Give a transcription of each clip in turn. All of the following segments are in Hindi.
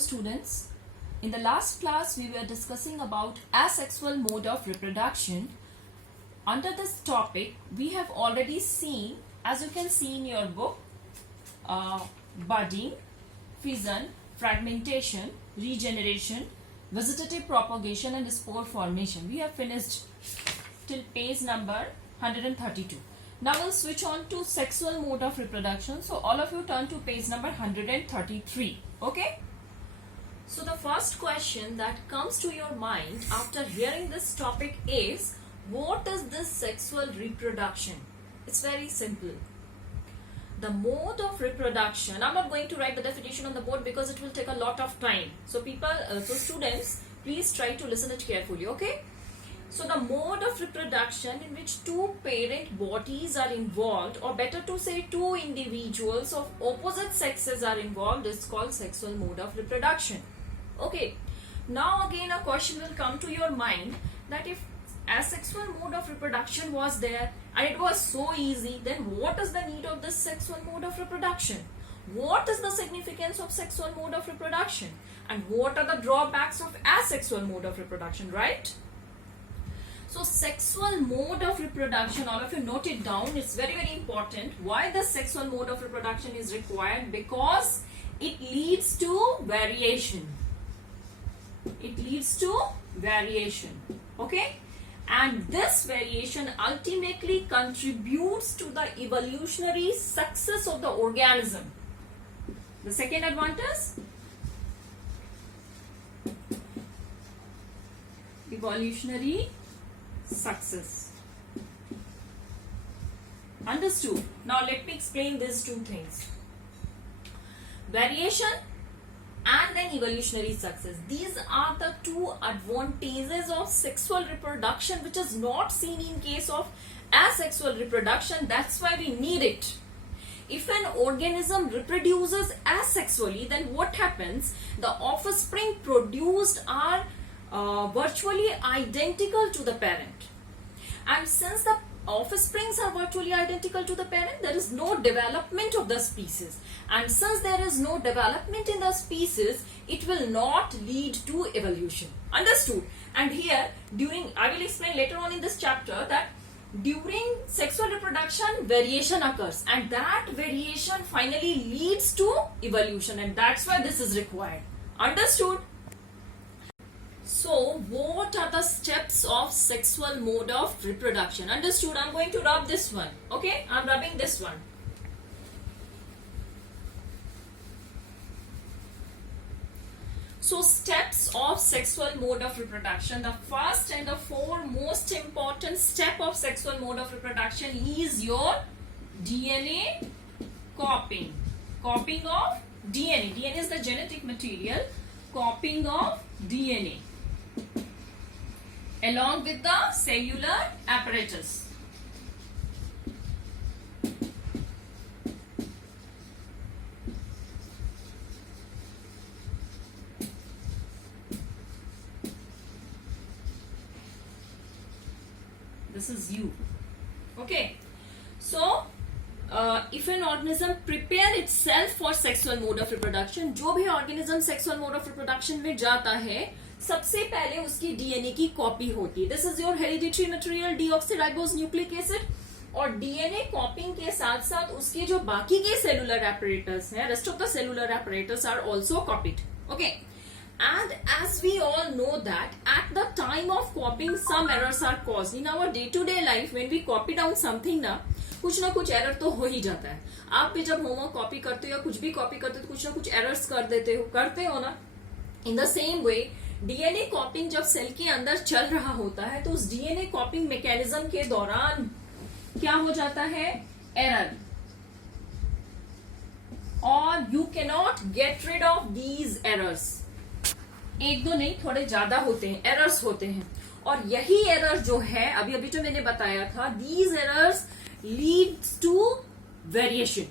students. In the last class we were discussing about asexual mode of reproduction. Under this topic we have already seen, as you can see in your book, budding, fission, fragmentation, regeneration, vegetative propagation and spore formation. We have finished till page number 132. Now we'll switch on to sexual mode of reproduction. So all of you turn to page number 133. Okay? So the first question that comes to your mind after hearing this topic is, what is this sexual reproduction? It's very simple. The mode of reproduction, I'm not going to write the definition on the board because it will take a lot of time. So students, please try to listen it carefully, okay? So the mode of reproduction in which two parent bodies are involved, or better to say two individuals of opposite sexes are involved, is called sexual mode of reproduction. Okay, now again a question will come to your mind that if asexual mode of reproduction was there and it was so easy, then what is the need of this sexual mode of reproduction? What is the significance of sexual mode of reproduction? And what are the drawbacks of asexual mode of reproduction, right? So sexual mode of reproduction, all of you note it down, it's very important. Why the sexual mode of reproduction is required? Because it leads to variation. It leads to variation, okay? And this variation ultimately contributes to the evolutionary success of the organism. The second advantage, evolutionary success. Understood? Now let me explain these two things. Variation and then evolutionary success. These are the two advantages of sexual reproduction which is not seen in case of asexual reproduction. That's why we need it. If an organism reproduces asexually, then what happens? The offspring produced are virtually identical to the parent. And since the offsprings are virtually identical to the parent, there is no development of the species. And since there is no development in the species, it will not lead to evolution. Understood? And here, I will explain later on in this chapter that during sexual reproduction, variation occurs. And that variation finally leads to evolution. And that's why this is required. Understood? So, what are the steps of sexual mode of reproduction? Understood? I'm going to rub this one. Okay? I'm rubbing this one. So, steps of sexual mode of reproduction. The first and the foremost important step of sexual mode of reproduction is your DNA copying. Copying of DNA. DNA is the genetic material. Copying of DNA. Along with the cellular apparatus. This is you. Okay. So, if an organism prepare itself for sexual mode of reproduction, जो भी organism sexual mode of reproduction में जाता है, सबसे पहले उसकी डीएनए की कॉपी होती है. This is your hereditary material deoxyribose nucleic acid. और डीएनए कॉपिंग के साथ साथ उसके जो बाकी के सेलुलर एपरेटस हैं, rest of the cellular apparatus are also copied. Okay. And as we all know that at the time of copying some errors are caused in our day to day life. When we copy down something ना कुछ एरर तो हो ही जाता है. आप भी जब होमवर्क कॉपी करते हो या कुछ भी कॉपी करते हो तो कुछ ना कुछ एरर्स करते हो ना. In the same way DNA कॉपिंग जब सेल के अंदर चल रहा होता है तो उस डीएनए कॉपिंग मैकेनिज्म के दौरान क्या हो जाता है? एरर. और you cannot get rid of these errors. एक दो नहीं, थोड़े ज्यादा होते हैं, एरर्स होते हैं. और यही एरर जो है अभी जो मैंने बताया था, these errors leads to variation.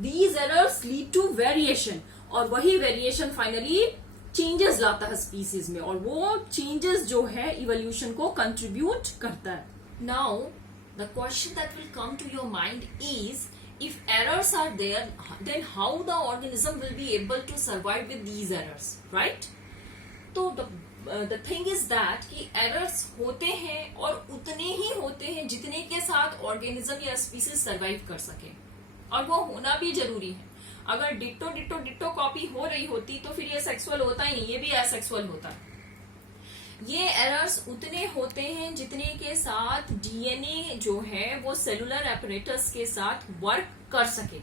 These errors lead to variation. और वही वेरिएशन फाइनली चेंजेस लाता है स्पीसीज में, और वो चेंजेस जो है इवोल्यूशन को कंट्रीब्यूट करता है. Now the question that will come to your mind is, if errors are there, then how the organism will be able to survive with these errors, right? तो the thing is that कि errors होते हैं और उतने ही होते हैं जितने के साथ organism या species survive कर सके, और वो होना भी जरूरी है. अगर डिट्टो डिट्टो डिट्टो कॉपी हो रही होती तो फिर ये सेक्सुअल होता ही नहीं, ये भी असेक्सुअल होता. ये एरर्स उतने होते हैं जितने के साथ डीएनए जो है वो सेलुलर एपरेटस के साथ वर्क कर सके.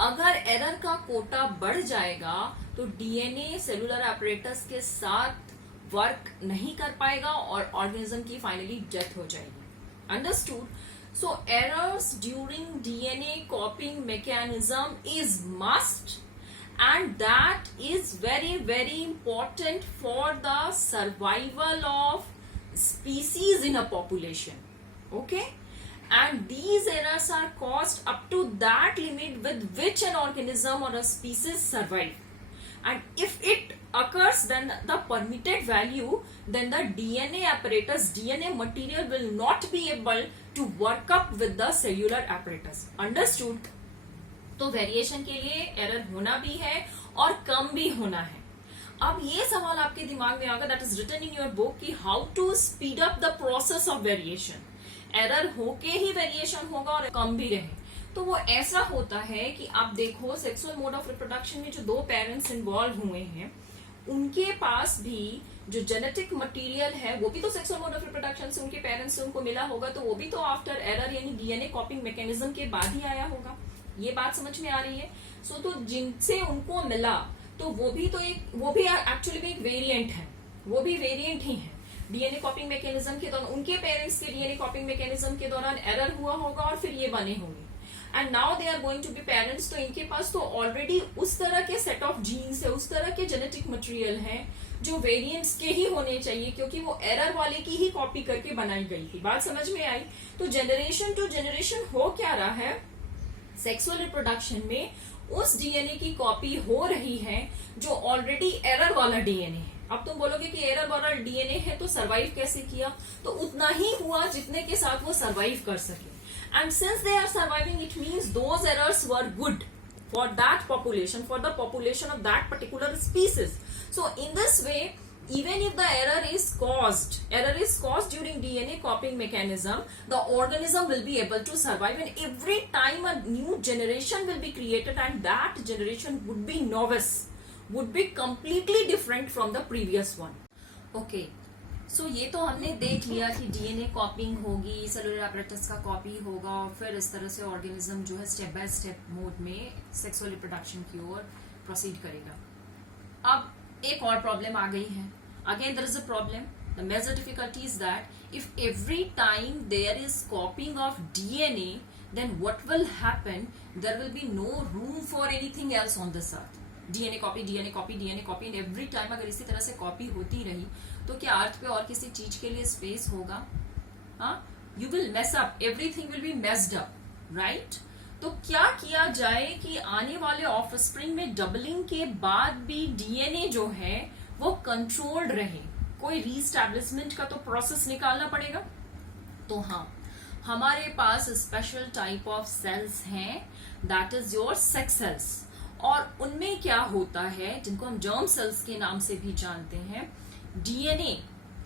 अगर एरर का कोटा बढ़ जाएगा तो डीएनए सेलुलर एपरेटस के साथ वर्क नहीं कर पाएगा और ऑर्गेनिज्म की फाइनली डेथ हो जाएगी. Understood? So errors during DNA copying mechanism is must, and that is very very important for the survival of species in a population. Okay, and these errors are caused up to that limit with which an organism or a species survive. And if it occurs then the permitted value, then the DNA apparatus, DNA material will not be able to work up with the cellular apparatus. Understood? तो वेरिएशन के लिए एरर होना भी है और कम भी होना है. अब ये सवाल आपके दिमाग में आएगा, that is written in your book, कि how to speed up the process of variation. Error होके ही वेरिएशन होगा और कम भी रहे. तो वो ऐसा होता है कि आप देखो सेक्सुअल मोड ऑफ रिप्रोडक्शन में जो दो पेरेंट्स इन्वॉल्व हुए हैं उनके पास भी जो जेनेटिक मटेरियल है वो भी तो सेक्सुअल मोड ऑफ रिप्रोडक्शन से उनके पेरेंट्स से उनको मिला होगा, तो वो भी तो आफ्टर एरर यानी डीएनए कॉपिंग मैकेनिज्म के बाद ही आया होगा. ये बात समझ में आ रही है? सो तो जिनसे उनको मिला तो वो भी एक्चुअली में एक वेरिएंट है, वो भी वेरिएंट ही है. डीएनए कॉपिंग मैकेनिज्म के दौरान उनके पेरेंट्स के डीएनए कॉपिंग मैकेनिज्म के दौरान एरर हुआ होगा और फिर ये बने होंगे. And now they are going to be parents, तो इनके पास तो ऑलरेडी उस तरह के सेट ऑफ जीन्स है, उस तरह के जेनेटिक मटेरियल है जो वेरिएंट्स के ही होने चाहिए, क्योंकि वो एरर वाले की ही कॉपी करके बनाई गई थी. बात समझ में आई? तो जनरेशन टू जनरेशन हो क्या रहा है, सेक्सुअल रिप्रोडक्शन में उस डीएनए की कॉपी हो रही है जो ऑलरेडी एरर वाला डीएनए है. अब तुम बोलोगे कि एरर वाला डीएनए है तो सरवाइव कैसे किया? तो उतना ही हुआ जितने के साथ वो सरवाइव कर सके. And since they are surviving, it means those errors were good for that population, for the population of that particular species. So in this way, even if the error is caused during DNA copying mechanism, the organism will be able to survive, and every time a new generation will be created and that generation would be novice, would be completely different from the previous one. Okay. सो ये तो हमने देख लिया कि डीएनए कॉपिंग होगी, सेलुलर एपरेटस का कॉपी होगा और फिर इस तरह से ऑर्गेनिज्म जो है स्टेप बाय स्टेप मोड में सेक्सुअल रिप्रोडक्शन की ओर प्रोसीड करेगा. अब एक और प्रॉब्लम आ गई है. Again there is a problem. The major difficulty is that if every time there is copying of DNA, then what will happen, there will be no room for anything else on this earth. DNA copy DNA copy DNA copy, and every time अगर इसी तरह से कॉपी होती रही तो क्या अर्थ पे और किसी चीज के लिए स्पेस होगा? You will mess up, everything will be messed up, right? तो क्या किया जाए कि आने वाले ऑफस्प्रिंग में डबलिंग के बाद भी डीएनए जो है वो कंट्रोल्ड रहे? कोई रीस्टैब्लिशमेंट का तो प्रोसेस निकालना पड़ेगा. तो हाँ, हमारे पास स्पेशल टाइप ऑफ सेल्स हैं, that is your sex cells. और उनमें क्या होता है, जिनको हम जर्म सेल्स के नाम से भी जानते हैं, डीएनए,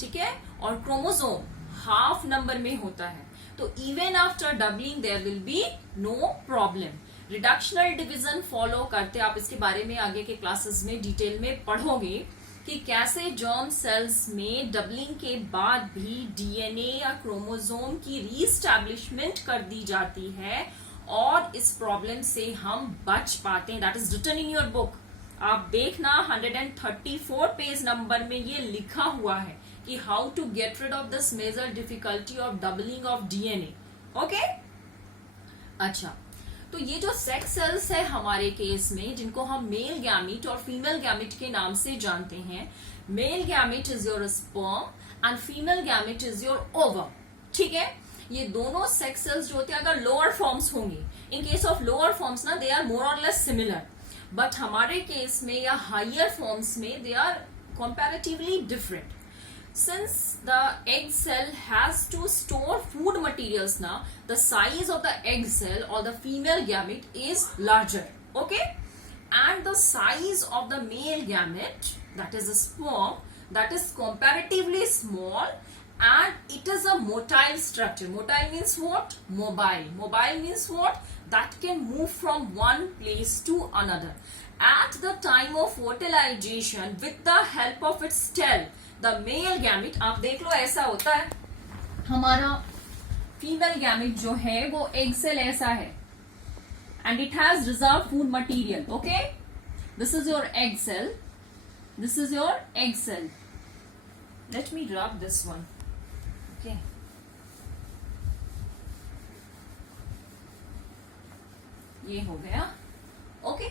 ठीक है, और क्रोमोसोम हाफ नंबर में होता है. तो even after doubling there will be no problem. Reductional division follow करते, आप इसके बारे में आगे के क्लासेस में डिटेल में पढ़ोगे कि कैसे जर्म सेल्स में डबलिंग के बाद भी डीएनए या क्रोमोसोम की रीस्टैब्लिशमेंट कर दी जाती है और इस प्रॉब्लम से हम बच पाते हैं. That is written in your book. आप देखना 134 पेज नंबर में ये लिखा हुआ है कि how to get rid of this major difficulty of doubling of DNA. Okay, अच्छा, तो ये जो सेक्स सेल्स है हमारे केस में, जिनको हम मेल गैमिट और फीमेल गैमिट के नाम से जानते हैं. Male gamete is your sperm and female gamete is your ovum. ठीक है, ये दोनों सेक्स सेल्स जो होते हैं अगर लोअर फॉर्म्स होंगे, in case of lower forms ना they are more or less similar, but हमारे केस में या हायर फॉर्म्स में they are comparatively different. since the egg cell has to store food materials now, the size of the egg cell or the female gamete is larger. Okay, and the size of the male gamete, that is a sperm, that is comparatively small, and it is a motile structure. Motile means what? Mobile. Mobile means what? That can move from one place to another. At the time of fertilization, with the help of its tail, the male gamete, आप देख लो ऐसा होता है, हमारा फीमेल गैमेट जो है वो एग सेल ऐसा है, and it has reserved food material. Okay, this is your egg cell, this is your egg cell. Let me rub this one. Okay, ये हो गया. Okay,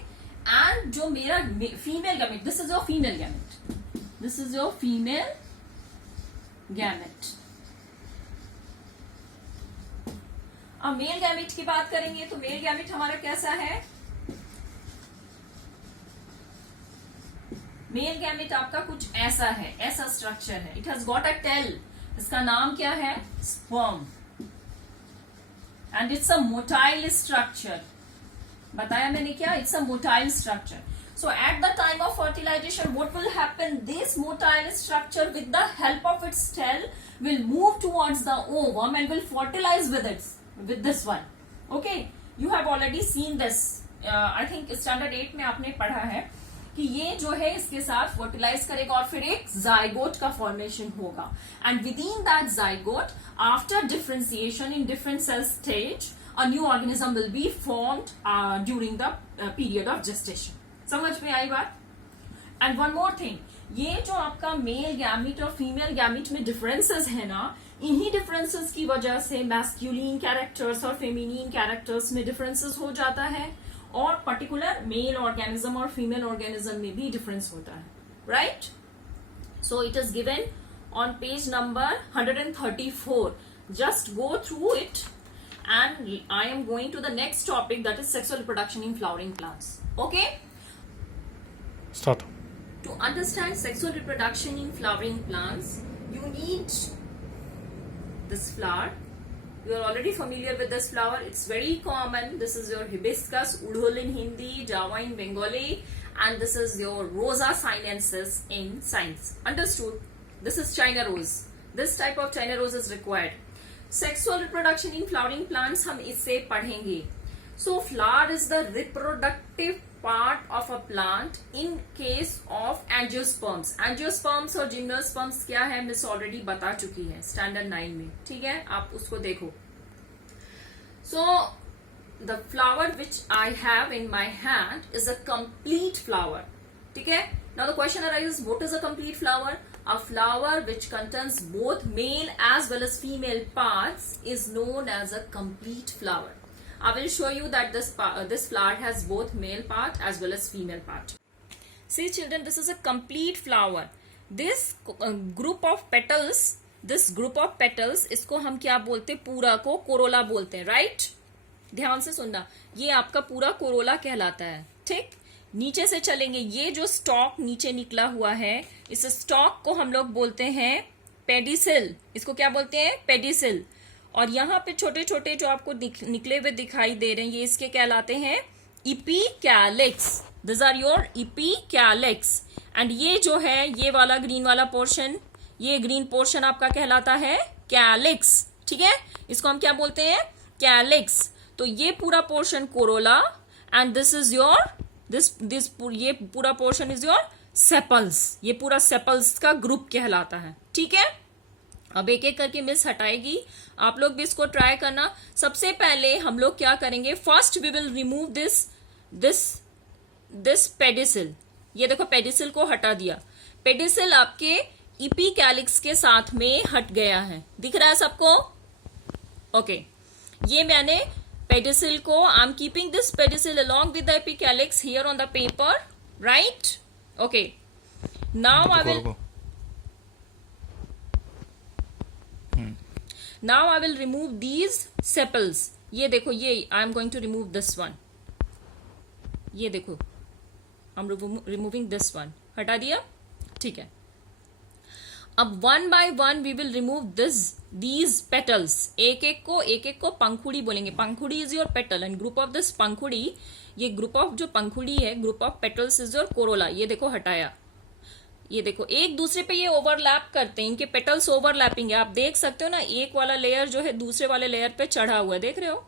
and जो मेरा female gamete, this is your female gamete, this is your female gamete. अब मेल गैमेट की बात करेंगे तो मेल गैमेट हमारा कैसा है? मेल गैमेट आपका कुछ ऐसा है, ऐसा स्ट्रक्चर है. It has got a tail. इसका नाम क्या है? Sperm. And it's a motile structure. बताया मैंने क्या? It's a motile structure. So at the time of fertilization, what will happen? This motile structure, with the help of its tail, will move towards the ovum and will fertilize with this one. Okay, you have already seen this. I think standard 8 में आपने पढ़ा है कि ये जो है इसके साथ फर्टिलाइज करेगा और फिर एक जाइगोट का फॉर्मेशन होगा. And within that zygote, after differentiation in different cell stage, a new organism will be formed during the period of gestation. समझ में आई बात? एंड वन मोर थिंग, ये जो आपका मेल गैमेट और फीमेल गैमेट में डिफरेंसेस है ना, इन्हीं डिफरेंसेस की वजह से मैस्कुलिन कैरेक्टर्स और फेमिनिन कैरेक्टर्स में डिफरेंसेस हो जाता है, और पर्टिकुलर मेल ऑर्गेनिज्म और फीमेल ऑर्गेनिज्म में भी डिफरेंस होता है. Right? So it is given on page number 134. Just go through it and I am going to the next topic, that is sexual reproduction in flowering plants. Okay? Start. To understand sexual reproduction in flowering plants, you need this flower. You are already familiar with this flower. It's very common. This is your hibiscus, udhul in Hindi, java in Bengali, and this is your Rosa sinensis in science. Understood? This is China rose. This type of China rose is required. Sexual reproduction in flowering plants हम इससे पढ़ेंगे. सो flower is the reproductive part of a plant in case of angiosperms. Angiosperms और जिम्नोस्पर्म्स क्या है मिस ऑलरेडी बता चुकी है स्टैंडर्ड 9 में. ठीक है, आप उसको देखो. So the flower which I have in my hand is a complete flower. ठीक है. Now the question arises, what is a complete flower? A flower which contains both male as well as female parts is known as a complete flower. I will show you that this flower has both male part as well as female part. See children, this is a complete flower. This group of petals, इसको हम क्या बोलते हैं? पूरा को कोरोला बोलते हैं. राइट? ध्यान से सुनना, ये आपका पूरा कोरोला कहलाता है. ठीक, नीचे से चलेंगे. ये जो स्टॉक नीचे निकला हुआ है, इस स्टॉक को हम लोग बोलते हैं पेडिसिल. इसको क्या बोलते हैं? पेडिसिल. और यहाँ पे छोटे छोटे जो आपको निकले हुए दिखाई दे रहे हैं, ये इसके कहलाते हैं epicalyx. This are your epicalyx. And ये जो है, ये वाला ग्रीन वाला पोर्शन, ये ग्रीन पोर्शन आपका कहलाता है कैलिक्स. ठीक है, इसको हम क्या बोलते हैं? कैलिक्स. तो ये पूरा portion Corolla, and this is your ये पूरा पोर्शन इज योर सेपल्स. ये पूरा सेपल्स का ग्रुप कहलाता है. ठीक है, अब एक एक करके मिस हटाएगी, आप लोग भी इसको ट्राई करना. सबसे पहले हम लोग क्या करेंगे? First we will remove this pedicel. ये देखो, पेडिसिल को हटा दिया. पेडिसिल आपके इपीकैलिक्स के साथ में हट गया है. दिख रहा है सबको? ओके, ये मैंने pedicel को, I'm keeping this pedicel along with the apicalyx here on the paper, right? Okay. Now I will remove these sepals. ये देखो, ये I'm going to remove this one. ये देखो, I'm removing this one. हटा दिया. ठीक है. अब one by one we will remove these petals. एक एक को पंखुड़ी बोलेंगे. पंखुड़ी is your petal and group of this पंखुड़ी, ये ग्रुप ऑफ जो पंखुड़ी है, group of petals is your corolla. ये देखो हटाया. ये देखो एक दूसरे पे ये ओवरलैप करते हैं, इनके पेटल्स ओवरलैपिंग है. आप देख सकते हो ना, एक वाला लेयर जो है दूसरे वाले लेयर पे चढ़ा हुआ है, देख रहे हो.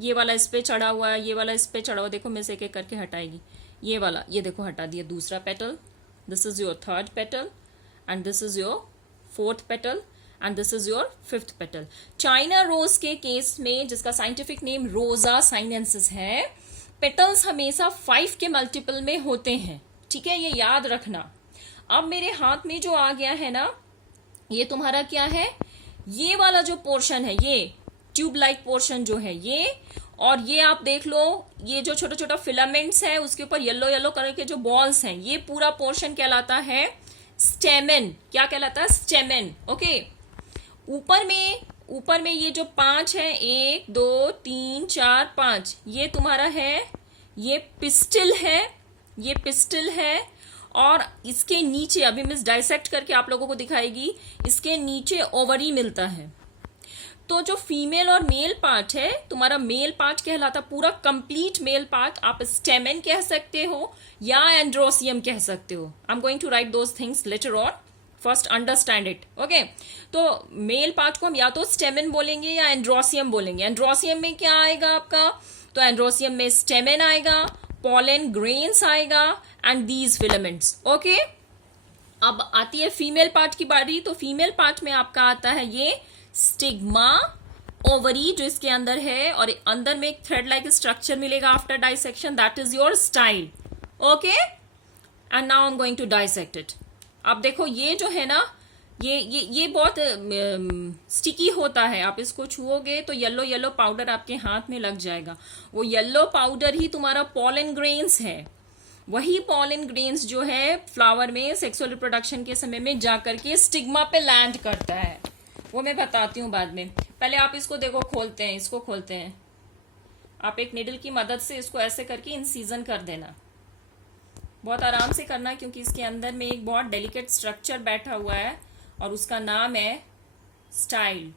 ये वाला इस पे चढ़ा हुआ है, ये वाला इस पे चढ़ा हुआ. देखो मैं से एक एक करके हटाएगी. ये वाला, ये देखो हटा दिया दूसरा petal. This is your third petal and this is your fourth petal and this is your fifth petal. China rose के केस में, जिसका साइंटिफिक नेम रोजा साइनेंसिस है, पेटल्स हमेशा 5 के मल्टीपल में होते हैं. ठीक है, ये याद रखना. अब मेरे हाथ में जो आ गया है ना, ये तुम्हारा क्या है, ये वाला जो पोर्शन है, ये ट्यूब लाइक पोर्शन जो है ये, और ये आप देख लो, ये जो छोटा छोटा फिलामेंट्स है उसके ऊपर येलो येलो कलर के जो बॉल्स हैं, ये पूरा पोर्शन कहलाता है स्टेमेन. क्या कहलाता है? स्टेमेन. ओके. ऊपर में ये जो 5 है, 1 2 3 4 5, ये तुम्हारा है, ये पिस्टिल है, ये पिस्टिल है. और इसके नीचे, अभी मिस डाइसेक्ट करके आप लोगों को दिखाएगी, इसके नीचे ओवरी मिलता है. तो जो फीमेल और मेल पार्ट है, तुम्हारा मेल पार्ट कहलाता, पूरा कंप्लीट मेल पार्ट आप स्टेमेन कह सकते हो या एंड्रोसियम कह सकते हो. I am going to write those things later on. First understand it. Okay. तो मेल पार्ट को हम या तो स्टेमेन बोलेंगे या एंड्रोसियम बोलेंगे. एंड्रोसियम में क्या आएगा आपका? तो एंड्रोसियम में स्टेमेन आएगा, pollen grains आएगा एंड दीज फिलामेंट्स. ओके. अब आती है फीमेल पार्ट की बारी. तो फीमेल पार्ट में आपका आता है ये स्टिग्मा, ओवरी जो इसके अंदर है, और अंदर में एक थ्रेड लाइक स्ट्रक्चर मिलेगा after dissection. That is your style. Okay. And now I am going to dissect it. अब देखो ये जो है ना, ये बहुत स्टिकी होता है. आप इसको छुओगे तो येलो येलो पाउडर आपके हाथ में लग जाएगा. वो येलो पाउडर ही तुम्हारा पॉलन ग्रेन्स है. वही पॉलन ग्रेन्स जो है फ्लावर में सेक्सुअल रिप्रोडक्शन के समय में जाकर के स्टिग्मा पे लैंड करता है. वो मैं बताती हूँ बाद में. पहले आप इसको देखो, खोलते हैं, इसको खोलते हैं. आप एक निडल की मदद से इसको ऐसे करके इंसीजन कर देना. बहुत आराम से करना, क्योंकि इसके अंदर में एक बहुत डेलिकेट स्ट्रक्चर बैठा हुआ है और उसका नाम है style.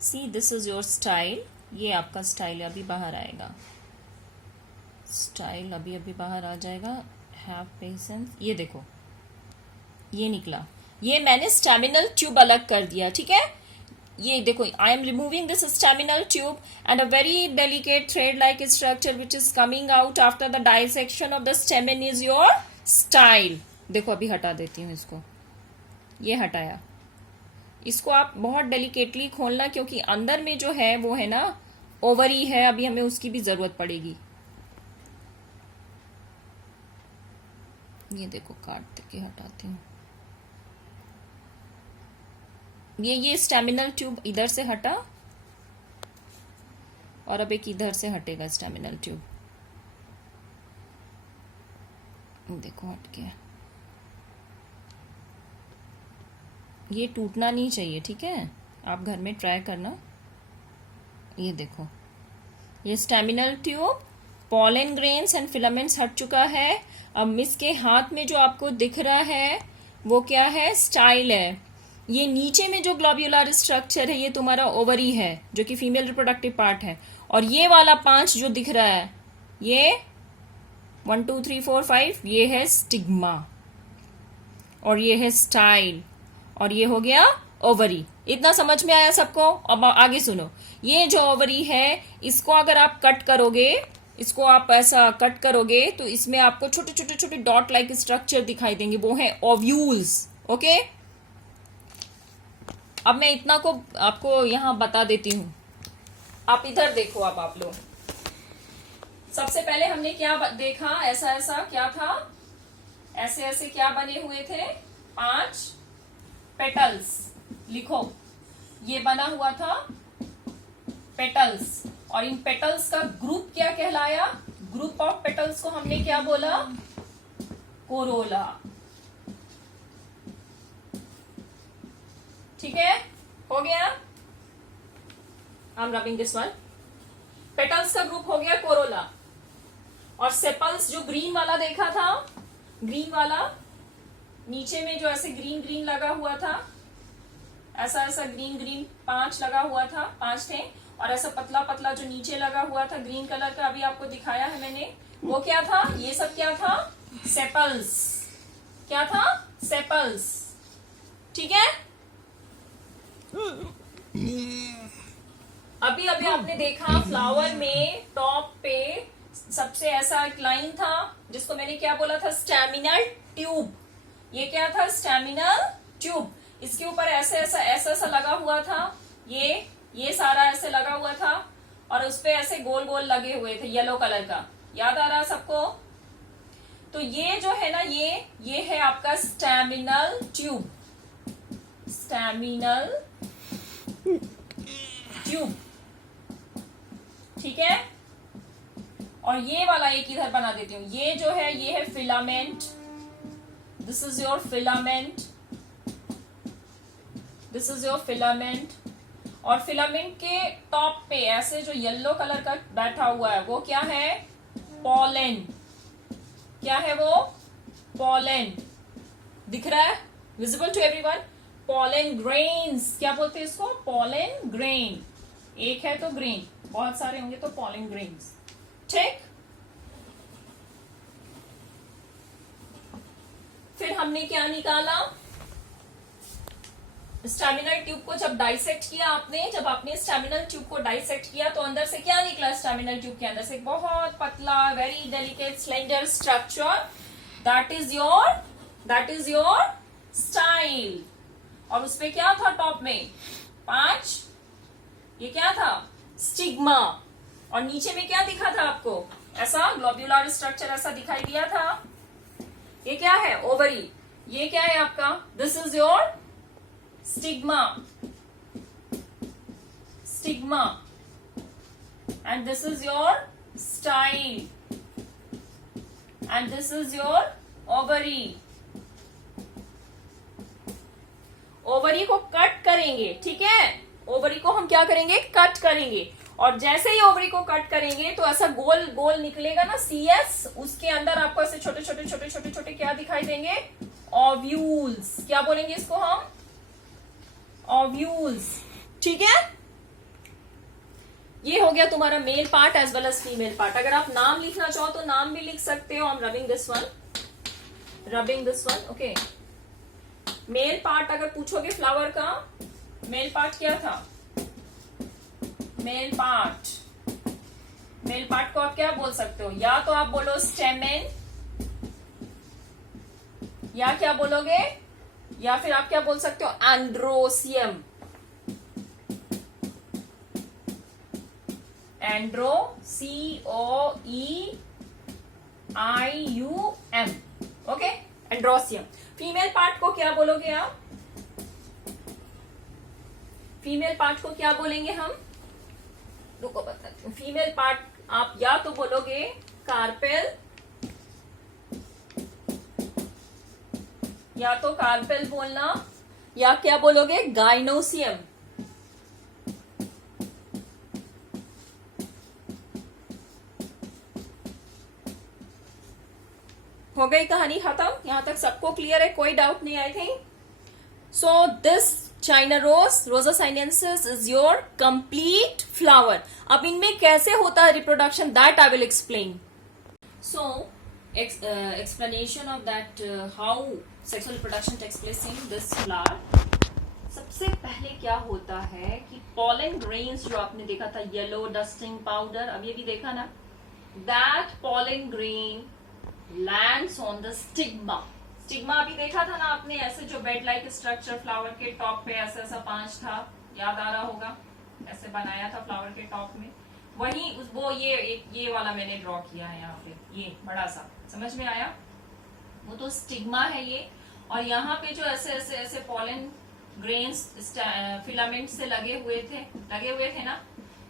See this is your style. ये आपका स्टाइल अभी बाहर आएगा. स्टाइल अभी अभी बाहर आ जाएगा. Have patience. ये देखो, ये निकला. ये मैंने स्टैमिनल ट्यूब अलग कर दिया. ठीक है, ये देखो, I am removing this staminal tube and a very delicate thread like structure which is coming out after the dissection of the stamen is your style. देखो अभी हटा देती हूँ इसको. ये हटाया. इसको आप बहुत डेलिकेटली खोलना, क्योंकि अंदर में जो है वो है ना ओवरी है. अभी हमें उसकी भी जरूरत पड़ेगी. ये देखो काट के हटाती हूँ. ये स्टैमिनल ट्यूब इधर से हटा और अब एक इधर से हटेगा स्टैमिनल ट्यूब. देखो हट गया. ये टूटना नहीं चाहिए. ठीक है, आप घर में ट्राई करना. ये देखो, ये staminal tube, pollen grains and filaments हट चुका है. अब मिस के हाथ में जो आपको दिख रहा है वो क्या है? स्टाइल है. ये नीचे में जो ग्लोब्यूलर स्ट्रक्चर है ये तुम्हारा ओवरी है, जो कि फीमेल रिप्रोडक्टिव पार्ट है. और ये वाला 5 जो दिख रहा है, ये 1 2 3 4 5, ये है स्टिग्मा और ये है स्टाइल और ये हो गया ओवरी. इतना समझ में आया सबको? अब आगे सुनो. ये जो ओवरी है, इसको अगर आप कट करोगे, इसको आप ऐसा कट करोगे तो इसमें आपको छोटे छोटे छोटे डॉट लाइक स्ट्रक्चर दिखाई देंगे. वो है ओव्यूल्स. ओके. अब मैं इतना को आपको यहां बता देती हूं. आप इधर देखो. अब आप लोग, सबसे पहले हमने क्या देखा? ऐसा ऐसा क्या था? ऐसे ऐसे क्या बने हुए थे? 5 पेटल्स. लिखो, ये बना हुआ था पेटल्स. और इन पेटल्स का ग्रुप क्या कहलाया? ग्रुप ऑफ पेटल्स को हमने क्या बोला? कोरोला। ठीक है, हो गया। I am rubbing this one. Petals का ग्रुप हो गया कोरोला। और सेपल्स जो ग्रीन वाला देखा था, ग्रीन वाला नीचे में जो ऐसे ग्रीन ग्रीन लगा हुआ था, ऐसा ऐसा ग्रीन ग्रीन 5 लगा हुआ था, 5 थे, और ऐसा पतला पतला जो नीचे लगा हुआ था ग्रीन कलर का, अभी आपको दिखाया है मैंने, वो क्या था? ये सब क्या था? सेपल्स। क्या था? सेपल्स। ठीक है। अभी अभी आपने देखा फ्लावर में टॉप पे सबसे ऐसा एक लाइन था जिसको मैंने क्या बोला था? स्टैमिनल ट्यूब। ये क्या था? स्टैमिनल ट्यूब। इसके ऊपर ऐसे ऐसा ऐसा ऐसा लगा हुआ था, ये सारा ऐसे लगा हुआ था, और उसपे ऐसे गोल गोल लगे हुए थे येलो कलर का। याद आ रहा सबको? तो ये जो है ना, ये है आपका स्टैमिनल ट्यूब। स्टैमिनल ट्यूब। ठीक है। और ये वाला एक इधर बना देती हूं। ये जो है, ये है filament. This is your filament. This is your filament. और फिलामेंट के टॉप पे ऐसे जो येलो कलर का बैठा हुआ है, वो क्या है? पॉलन। क्या है वो? पॉलन। दिख रहा है? Visible to everyone? Pollen grains. क्या बोलते हैं इसको? Pollen grain. एक है तो ग्रेन, बहुत सारे होंगे तो पॉलन ग्रेन्स। ठीक। फिर हमने क्या निकाला? स्टैमिनल ट्यूब को जब डाइसेक्ट किया आपने, जब आपने स्टैमिनल ट्यूब को डाइसेक्ट किया तो अंदर से क्या निकला? स्टैमिनल ट्यूब के अंदर से बहुत पतला, very delicate slender structure. That is your style. और उसपे क्या था टॉप में? 5। ये क्या था? स्टिग्मा। और नीचे में क्या दिखा था आपको? ऐसा ग्लोब्यूलर स्ट्रक्चर ऐसा दिखाई दिया था। ये क्या है? ओवरी। ये क्या है आपका? This is your stigma. Stigma. And this is your style. And this is your ovary. Ovary को कट करेंगे। ठीक है। ओवरी को हम क्या करेंगे? कट करेंगे। और जैसे ही ओवरी को कट करेंगे तो ऐसा गोल गोल निकलेगा ना, CS। उसके अंदर आपको ऐसे छोटे छोटे छोटे छोटे छोटे क्या दिखाई देंगे? ओव्यूल्स। क्या बोलेंगे इसको हम? ओव्यूल्स। ठीक है। ये हो गया तुम्हारा male part as well as female part. अगर आप नाम लिखना चाहो तो नाम भी लिख सकते हो। I M rubbing this one. Okay. Male part अगर पूछोगे फ्लावर का, मेल पार्ट क्या था? मेल पार्ट को आप क्या बोल सकते हो? या तो आप बोलो स्टेमेन, या क्या बोलोगे? या फिर आप क्या बोल सकते हो? Androecium. Andro, COEIUM। Okay, androecium. Female part को क्या बोलोगे आप? फीमेल पार्ट को क्या बोलेंगे हम? रुको बताती हूँ। फीमेल पार्ट आप या तो बोलोगे कार्पेल, या तो कार्पेल बोलना, या क्या बोलोगे? गाइनोसियम। हो गई कहानी खत्म। यहां तक सबको क्लियर है? कोई डाउट नहीं? I think so this China rosa sinensis is your complete flower. अब इनमें कैसे होता है reproduction, that I will explain. So explanation of that how sexual reproduction takes place in this flower. सबसे पहले क्या होता है कि पॉलन ग्रेन्स जो आपने देखा था, येलो डस्टिंग पाउडर, अब ये भी देखा ना, that pollen grain lands on the stigma. Stigma अभी देखा था ना आपने, ऐसे जो बेड लाइक स्ट्रक्चर फ्लावर के टॉप पे ऐसा ऐसा 5 था, याद आ रहा होगा, ऐसे बनाया था फ्लावर के टॉप में। वही वो ये वाला मैंने ड्रॉ किया है यहाँ पे, ये बड़ा सा, समझ में आया? वो तो स्टिग्मा है ये। और यहाँ पे जो ऐसे ऐसे ऐसे पॉलन ग्रेन्स फिलामेंट से लगे हुए थे ना,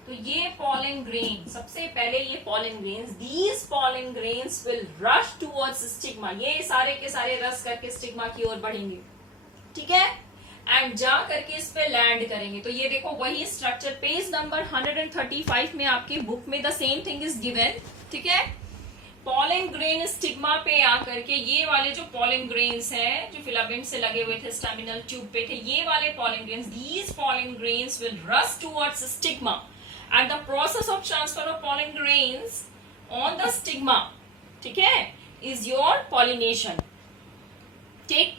तो ये pollen grain, सबसे पहले ये pollen grains, these pollen grains will rush towards stigma. ये सारे के सारे रस करके स्टिग्मा की ओर बढ़ेंगे, ठीक है, एंड जा करके इस पे लैंड करेंगे. तो ये देखो वही स्ट्रक्चर पेज नंबर 135 में आपके बुक में the same thing is given, ठीक है. पॉलन ग्रेन स्टिग्मा पे आकर के ये वाले जो पॉलन ग्रेन्स हैं जो फिलामेंट से लगे हुए थे स्टैमिनल ट्यूब पे थे, ये वाले pollen grains, these pollen grains will rush towards stigma and the process of transfer of pollen grains on the stigma, ठीक है, इज योर पॉलिनेशन. ठीक,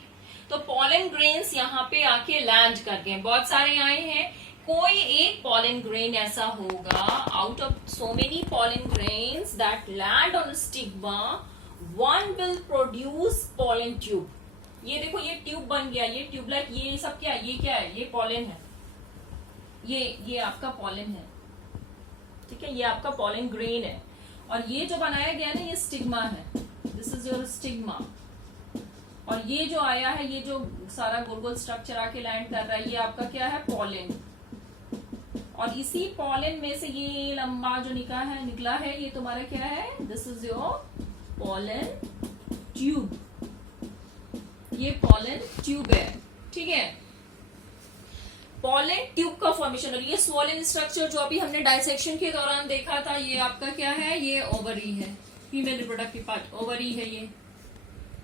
तो पॉलन ग्रेन्स यहाँ पे आके लैंड कर गए, बहुत सारे आए हैं. कोई एक पॉलन ग्रेन ऐसा होगा out of so many pollen grains that land on stigma, one will produce pollen tube. ये देखो ये ट्यूब बन गया, ये ट्यूबलाइट, ये सब क्या है, ये क्या है, ये पॉलन है, ये आपका पॉलन है, ठीक है, ये आपका पॉलन ग्रेन है. और ये जो बनाया गया ना ये स्टिग्मा है, दिस इज योर स्टिग्मा. और ये जो आया है, ये जो सारा गोल गोल स्ट्रक्चर आके लैंड कर रहा है, ये आपका क्या है, पॉलन. और इसी पॉलन में से ये लंबा जो निकला है ये तुम्हारा क्या है, this is your pollen tube. ये पॉलन ट्यूब है, ठीक है. पॉलन ट्यूब का फॉर्मेशन. और ये स्वोलन स्ट्रक्चर जो अभी हमने डाइसेक्शन के दौरान देखा था, ये आपका क्या है, ये ओवरी है, फीमेल रिप्रोडक्टिव पार्ट ओवरी है ये,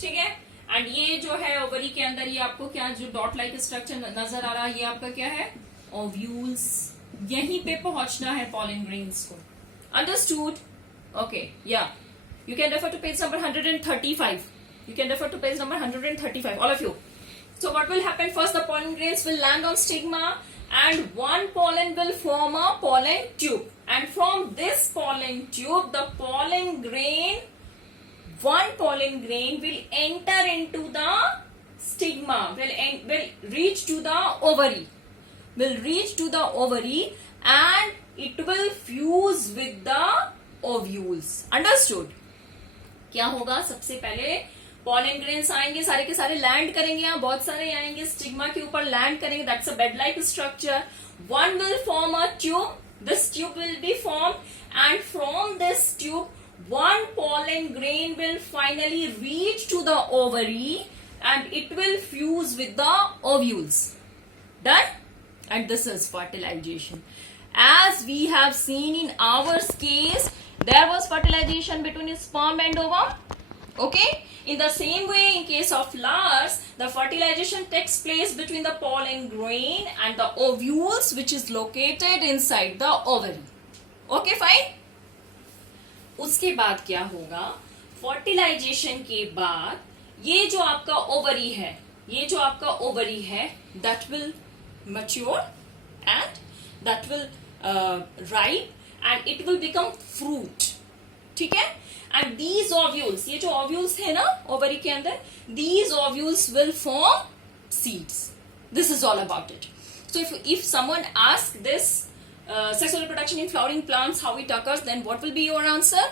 ठीक है. एंड ये जो है ओवरी के अंदर ये आपको क्या जो डॉट लाइक स्ट्रक्चर नजर आ रहा है, ये आपका क्या है, ओव्यूल्स. यहीं पे पहुंचना है पॉलन ग्रेन्स को. अंडरस्टूड? ओके, या you can refer to page number 135. You can refer to page number 135, all of you. So what will happen first? The pollen grains will land on stigma and one pollen will form a pollen tube. And from this pollen tube, the pollen grain, one pollen grain will enter into the stigma, will reach to the ovary. Will reach to the ovary and it will fuse with the ovules. Understood? क्या होगा, सबसे पहले पॉलन ग्रेन्स आएंगे, सारे के सारे लैंड करेंगे, यहाँ बहुत सारे आएंगे, स्टिग्मा के ऊपर लैंड करेंगे. That's a bed like structure. One will form a tube, this tube will be form and from this tube one pollen grain will finally reach to the ovary and it will fuse with the ovules. Done? And this is fertilization. As we have seen in our case, there was fertilization between sperm and ovum. Okay? In the same way, in case of flowers, the fertilization takes place between the pollen grain and the ovules which is located inside the ovary. Okay, fine? उसके बाद क्या होगा, फर्टिलाइजेशन के बाद ये जो आपका ओवरी है, ये जो आपका ओवरी है, that will mature and that will ripe and it will become fruit. ठीक है. एंड दीज ओव्यूल्स, ये जो ओव्यूल्स है ना ओवरी के अंदर, these ovules will form seeds. This is all about it. So if someone ask this sexual reproduction in flowering plants, how it occurs, then what will be your answer?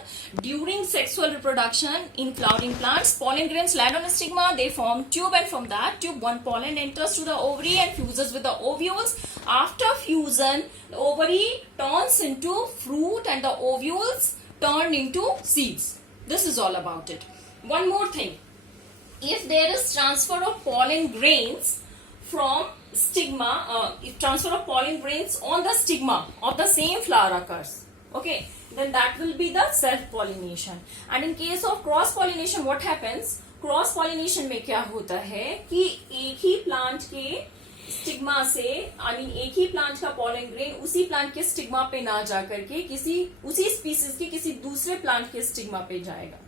During sexual reproduction in flowering plants, pollen grains land on a stigma, they form tube, and from that tube one pollen enters to the ovary and fuses with the ovules. After fusion, the ovary turns into fruit and the ovules turn into seeds. This is all about it. One more thing, if there is transfer of pollen grains from stigma, if transfer of pollen grains on the stigma of the same flower occurs, okay, then that will be the self pollination. And in case of cross pollination, what happens? Cross pollination में क्या होता है कि एक ही प्लांट के स्टिग्मा से, एक ही प्लांट का pollen grain उसी प्लांट के स्टिग्मा पे ना जा करके किसी उसी स्पीसीज के किसी दूसरे प्लांट के स्टिग्मा पे जाएगा.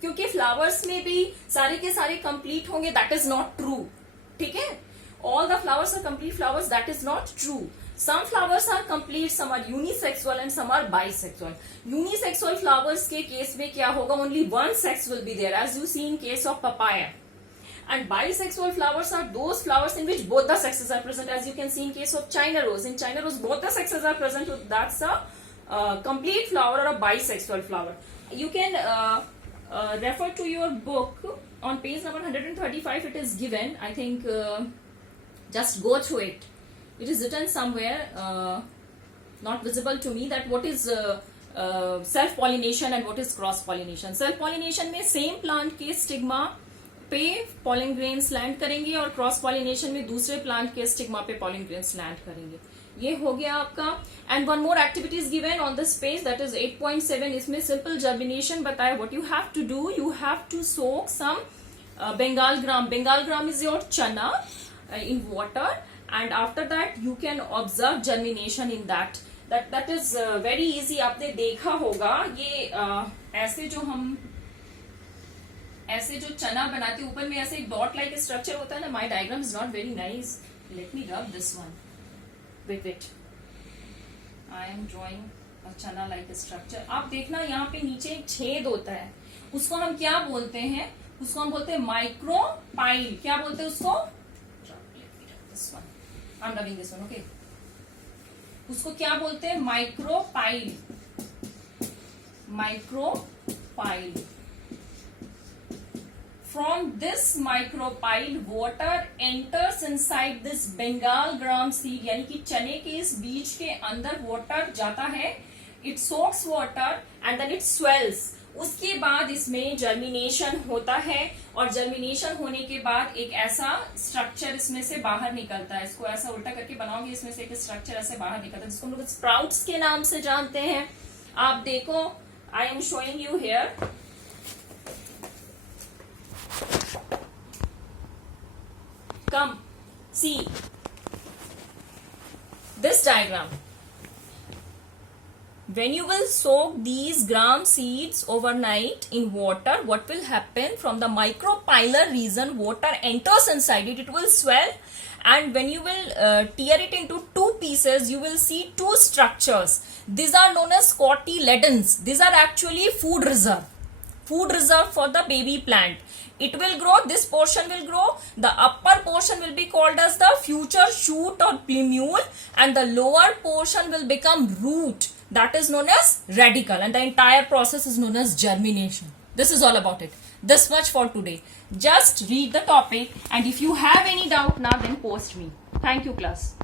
क्योंकि फ्लावर्स में भी सारे के सारे कंप्लीट होंगे, दैट इज नॉट ट्रू. ठीक है. All the flowers are complete flowers, that is not true. Some flowers are complete, some are unisexual and some are bisexual. Unisexual flowers के केस में क्या होगा, only one sex will be there, as you see in case of papaya. And bisexual flowers are those flowers in which both the sexes are present, as you can see in case of China rose. In China rose both the sexes are present, so that's a complete flower or a bisexual flower. You can refer to your book on page number 135, it is given, I think. Just go through it. It is written somewhere. not visible to me, that what is self pollination and what is cross pollination. self pollination में same plant के stigma पे pollen grains land करेंगे और cross pollination में दूसरे plant के stigma पे pollen grains land करेंगे. ये हो गया आपका. And one more activity is given on this page, that is 8.7. इसमें simple germination बताया. What you have to do, you have to soak some Bengal gram. Bengal gram is your chana in water, and after that you can observe germination in that. That is very easy. आपने देखा होगा ये ऐसे जो चना बनाते ऊपर में ऐसे एक डॉट लाइक स्ट्रक्चर होता है ना. My diagram is not very nice. Let me rub this one with it. I am drawing a chana like structure. आप देखना यहाँ पे नीचे एक छेद होता है, उसको हम क्या बोलते हैं? उसको हम बोलते हैं माइक्रोपाइल. क्या बोलते हैं उसको? This one, I am rubbing this one. Okay, उसको क्या बोलते हैं? Micropyle. Micropyle. From this micropyle, water enters inside this Bengal gram seed, यानी कि चने के इस बीज के अंदर वाटर जाता है. It soaks water and then it swells. उसके बाद इसमें जर्मिनेशन होता है और जर्मिनेशन होने के बाद एक ऐसा स्ट्रक्चर इसमें से बाहर निकलता है. इसको ऐसा उल्टा करके बनाओगे, इसमें से एक स्ट्रक्चर ऐसे बाहर निकलता है जिसको हम लोग स्प्राउट्स के नाम से जानते हैं. आप देखो, I am showing you here. Come, see this diagram. When you will soak these gram seeds overnight in water, what will happen? From the micropylar region, water enters inside it. It will swell, and when you will tear it into two pieces, you will see two structures. These are known as cotyledons. These are actually food reserve for the baby plant. It will grow, this portion will grow, the upper portion will be called as the future shoot or plumule, and the lower portion will become root, that is known as radicle, and the entire process is known as germination. This is all about it. This much for today. Just read the topic, and if you have any doubt now, then post me. Thank you, class.